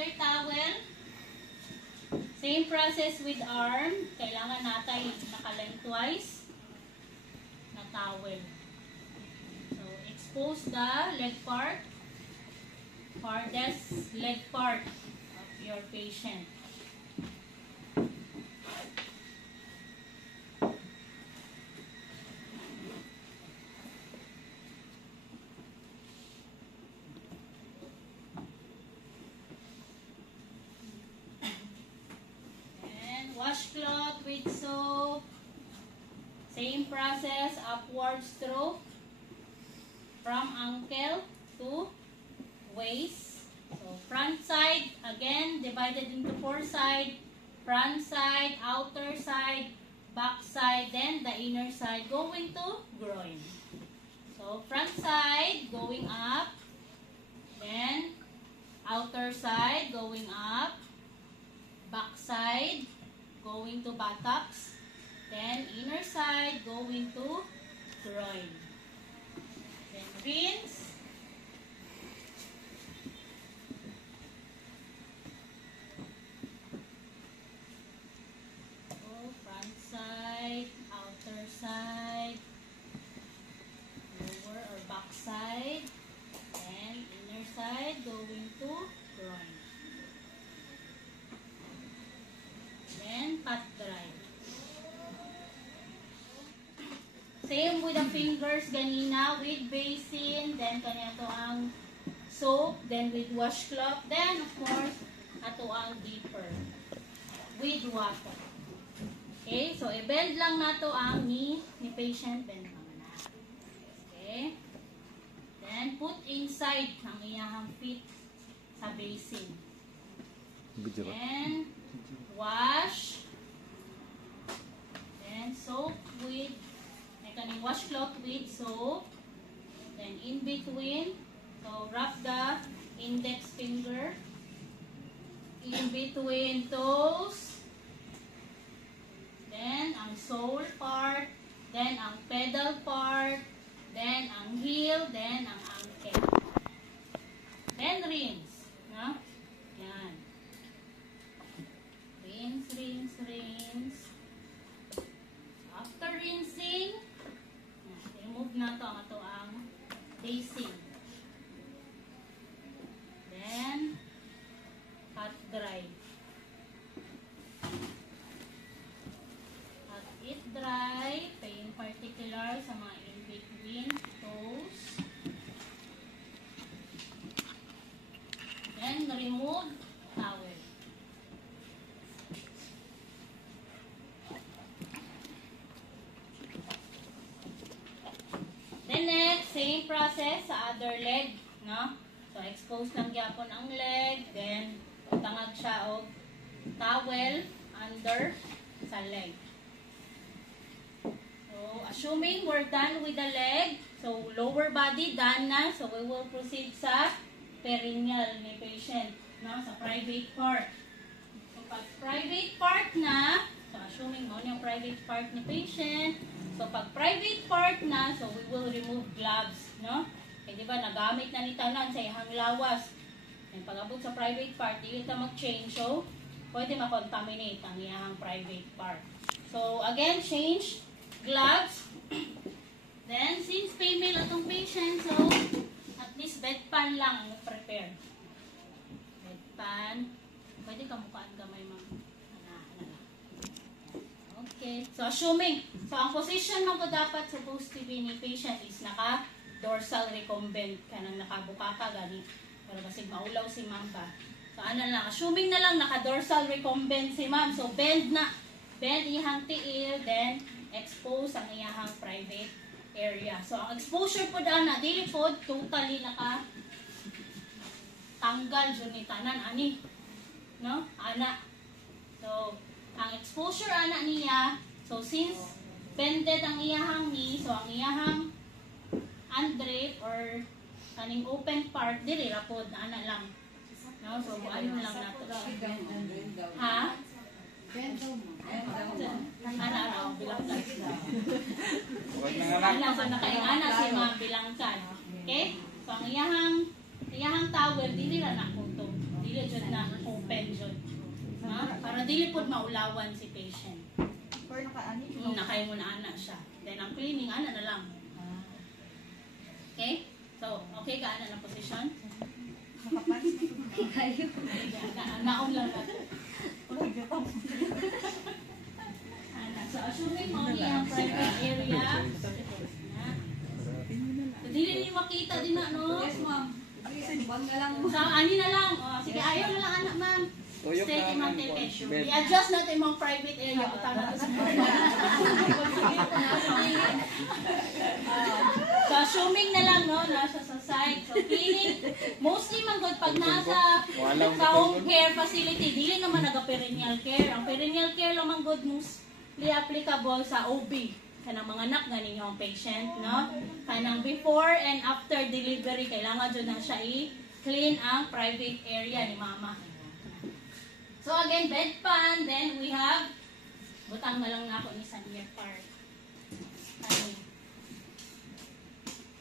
Another towel. Same process with arm. Kailangan natin naka-lengthwise na towel. So, expose the leg part, farthest leg part of your patient. Washcloth with soap. Same process, upward stroke from ankle to waist. So front side, again divided into 4 sides. Front side, outer side, back side, then the inner side going to groin. So front side going up, then outer side going up, back side going to buttocks, then inner side going to groin. Then rinse. So front side, outer side, lower or back side, and inner side going to groin. Then pat dry. Same with the fingers ganina with basin, then kanya to ang soap, then with washcloth, then of course ato ang dipper with water. Okay, so i-bend lang nato ang knee ni patient, bend naman na. Okay. Then put inside ang iyang feet sa basin. Then wash, then soap with, kaning washcloth with soap, then in between, so wrap the index finger in between toes, then ang sole part, then ang pedal part, then ang heel, then ang ankle. Then rinse, no? Yan. Rinse, rinse, rinse. After rinsing, remove na to ang ato ang basing. Then, pat dry. Pat it dry, in particular sa mga in-between toes. Then, remove towel. Then next, same process sa other leg, no? So expose lang gyapon ang leg, then tangag siya og towel under sa leg. So assuming we're done with the leg, so lower body done na, so we will proceed sa perineal ni patient, no? Sa private part. So pag private part na, so assuming mo yung private part ni patient, so, pag private part na, so we will remove gloves, no? Eh, di ba, nagamit na ni tanan sa ihang lawas. And pag abot sa private part, di kita mag-change, so, pwede makontaminate ang iyang private part. So, again, change gloves. Then, since female atong patient, so, at least bedpan lang prepare. Bedpan. Pwede kamukaan gamay mga. Okay. So, assuming, so ang position mo ko dapat supposed to be ni patient is naka-dorsal recumbent ka nang nakabuka ka gani. Pero kasi maulaw si ma'am ba. So, ano lang, assuming na lang naka-dorsal recumbent si ma'am. So, bend na. Bend ihang tiil, then expose ang iyahang private area. So, ang exposure po daan na, dili po, totally naka-tanggal dyan ni tanan. Ani? No? Ana. So, ang exposure ana niya, so since bended ang iyahang knee, so ang iyahang undrape or kaning open part, dili rapod na ana lang. No? So, ano lang nato. Ha? Ana, bilang kan. Ana, so nakaingana si ma'am bilang kan. Okay? So, ang iyahang towel, dili ra na kuto. Dili dyan na pag maulawan si patient. Or nakaani? Nakaya mo na ana siya. Then ang cleaning, ana na lang. Okay? So, okay ka ana ng position? Nakapanis na kayo. Naon lang natin. So, assuming mo niya ang private area. So, dili niyo makita din na, no? Yes, ma'am. Huwag na lang. So, ani na lang. O, sige, ayaw na lang, anak, ma'am. Tuyok Stay na in ang motivation. bed. I-adjust natin yung mga private area. Utang na sa So, assuming na lang, no? Nasa sa side. So, cleaning. Mostly, manggod, pag nasa sa home care facility, dili naman naga-perennial care. Ang perennial care lang manggod mostly applicable sa OB. Kanang mga anak nga ninyo ang patient, no? Kanang before and after delivery, kailangan dyan na siya i-clean ang private area ni mama. So again, bedpan, then we have, butang na lang na ako ni sa near part.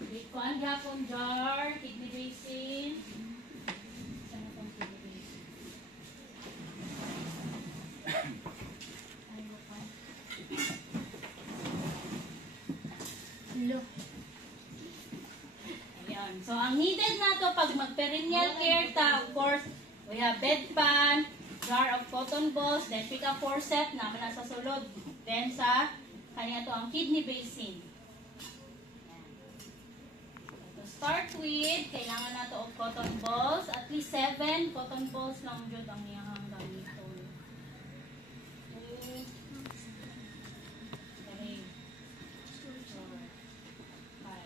Bedpan, gapon jar, kidney basin. Saan na itong kidney basin? Ano pa? Hello. Ayan. So, ang needed na to pag mag-perennial care ta, of course, we have bedpan, jar of cotton balls, then pick up forceps na nasa sulod. Then sa kanya to ang kidney basin. To start with, kailangan na to of cotton balls. At least 7 cotton balls lang jud ang iyang gamiton. 2, 3, 4, 5.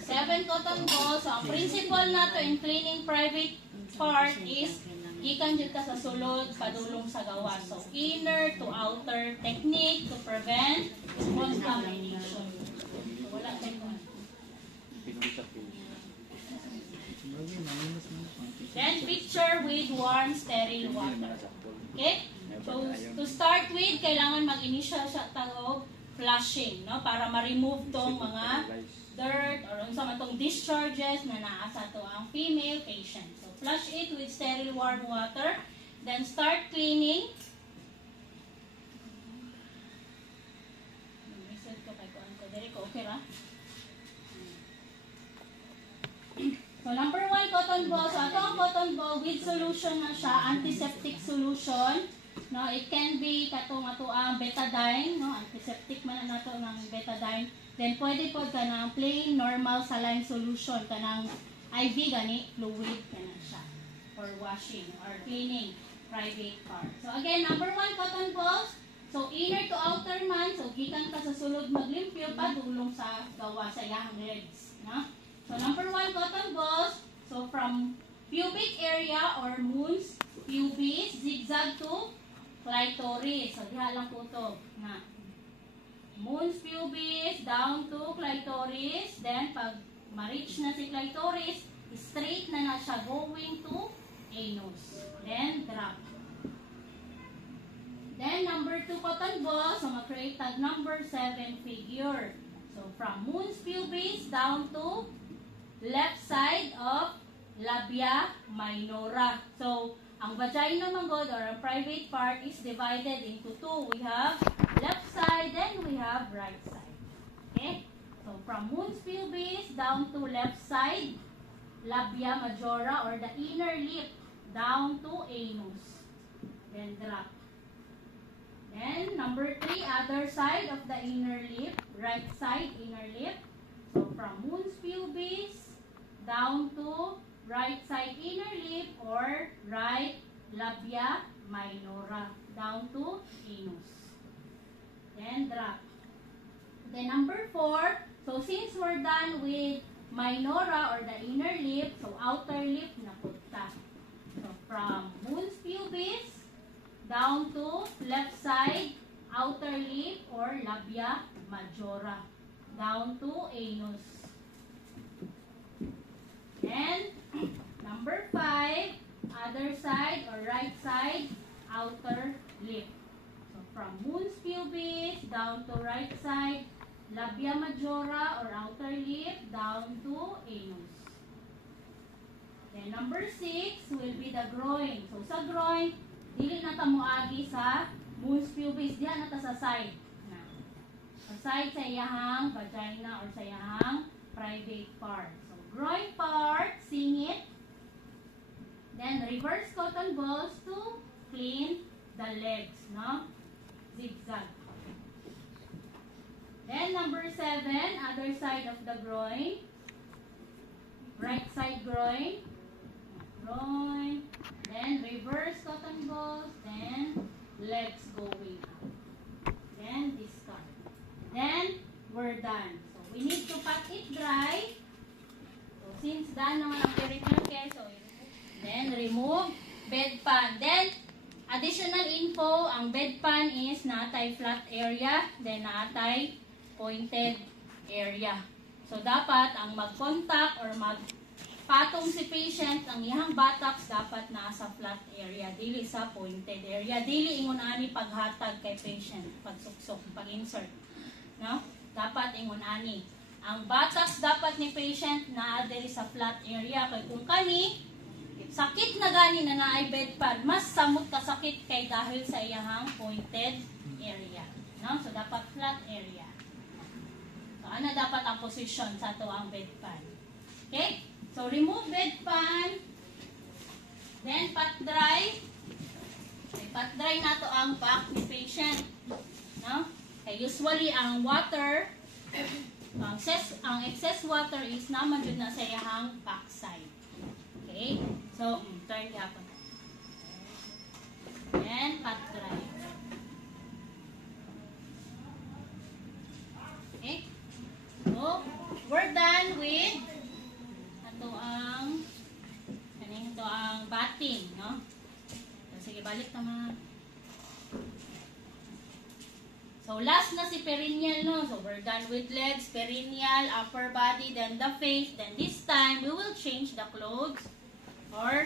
Seven cotton balls. So, ang principle na to in cleaning private part is gikan jud ka sa sulod padulong sa gawas. So, inner to outer technique to prevent contamination. So, wala tayong Then, picture with warm, sterile water. Okay? So, to start with, kailangan mag-initial siya tawag flushing, no? Para ma-remove tong mga dirt or unsa man tong discharges na naa sa to ang female patient. So, flush it with sterile warm water. Then, start cleaning. Reset ko kay kuan ko. Dili ko, okay ra? So, number 1, cotton ball. So, ito ang cotton ball with solution na siya, antiseptic solution. No, it can be katong ato ang betadine, no, antiseptic man na nato ng betadine. Then pwede po ka ng plain normal saline solution kanang IV gani fluid kana siya for washing or cleaning private part. So again, number 1, cotton balls. So inner to outer man, so gikan ka sa sulod maglimpyo pa dulong sa gawa sa iyang legs, no? So number 1, cotton balls. So from pubic area or moons, pubis, zigzag to clitoris. So diha lang po to na moons pubis down to clitoris. Then pag ma-reach na si clitoris, straight na siya going to anus. Then drop. Then number 2, cotton ball. So ma-create tag number 7 figure. So from moons pubis down to left side of labia minora. So ang vagina manggod or ang private part is divided into 2. We have left side, then we have right side. Okay? So, from moons pubis down to left side, labia majora or the inner lip down to anus. Then drop. Then, number 3, other side of the inner lip, right side inner lip. So, from moons pubis down to right side inner lip or right labia minora down to anus. Then drop. Then number 4, so since we're done with minora or the inner lip, so outer lip na punta. So from moons pubis down to left side outer lip or labia majora down to anus. Then number 5, other side or right side outer lip. So from moons pubis down to right side labia majora or outer lip down to anus. Then number 6 will be the groin. So sa groin, dili na ta moagi sa mons pubis, diha na ta sa side. Na. Sa side sa iyahang vagina or sa iyahang private part. So groin part, singit. Then reverse cotton balls to clean the legs, no? Zigzag. Then number 7, other side of the groin. Right side groin. Groin. Then reverse cotton balls. Then legs going up. Then discard. Then we're done. So we need to pat it dry. So since done naman ang peritoneal care, so then remove bedpan. Then additional info, ang bedpan is natay flat area, then natay pointed area. So dapat ang mag-contact or magpatong si patient, ang iyang buttocks dapat nasa flat area, dili sa pointed area. Dili ingon ani paghatag kay patient, pagsuksok, pag-insert. No? Dapat ingon ani. Ang buttocks dapat ni patient naa diri sa flat area, kay kung kani sakit na gani na naay bedpan, mas samot ka sakit kay dahil sa iyahang pointed area. No? So dapat flat area. So ano dapat ang position sa to ang bedpan? Okay? So remove bedpan, then pat dry. Okay, pat dry na to ang back ni patient. No? Okay, usually ang water, ang excess water is naman dun na sa iyahang backside. Okay? So, turn hapon. Then, pat dry. Okay? So, we're done with ito ang batting, no? So, sige, balik naman. So, last na si perineal, no? So, we're done with legs, perineal, upper body, then the face. Then, this time, we will change the clothes or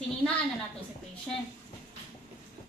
sininaan na nato si patient.